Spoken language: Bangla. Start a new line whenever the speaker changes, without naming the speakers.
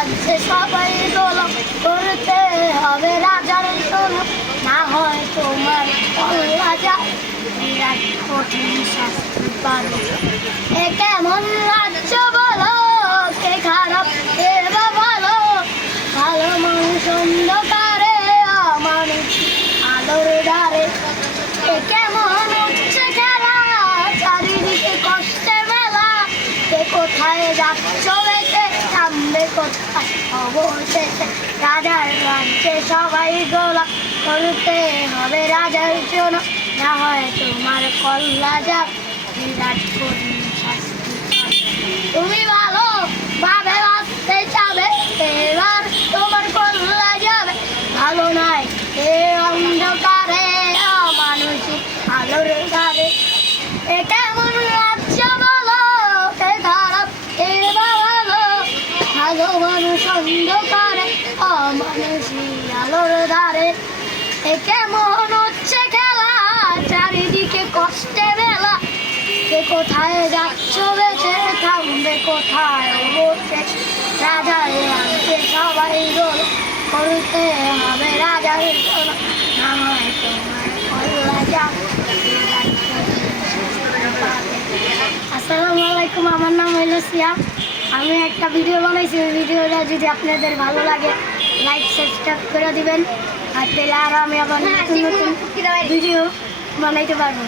রাজ্যে সবাই গোলাম করতে হবে রাজার গোলাম না হয় তোমার যা বিরাট কঠিন শাস্তি পাবে। এ কেমন রাজ্য বলো? কে খারাপ, কে বা ভালো? ভালো মানুষ অন্ধকারে অমানুষ আলোর দ্বারে। এ কেমন যাচ্ছ বেঁচে থামবে কোথায় রাজার রাজ্যে সবাই গোলা করতে হবে রাজার জন্য না হয় তোমার কল্লা যাক বিরাট পাবে। তুমি ভালো ভাবে বাঁচতে চাবে এবার তোমার কল্লা যাবে ভালো নয় এ অন্ধকারে অমানুষী আলোর ধারে এ ভালো মানুষ অন্ধকারে আলোর ধারে এ কেমন হচ্ছে খেলা? চারিদিকে কষ্টে বেলা কে কোথায় যাচ্ছ বেছে থামবে কোথায়? অবশেষ রাজার রাজ্যে সবাই গোল করতে হবে রাজার যাক আসসালামু আলাইকুম, আমার নাম হইল সিয়াম। আমি একটা ভিডিও বানাইছি ওই ভিডিওটা যদি আপনাদের ভালো লাগে লাইক সাবস্ক্রাইব করে দিবেন। আর তাহলে আরও আমি আবার নতুন নতুন ভিডিও বানাইতে পারব।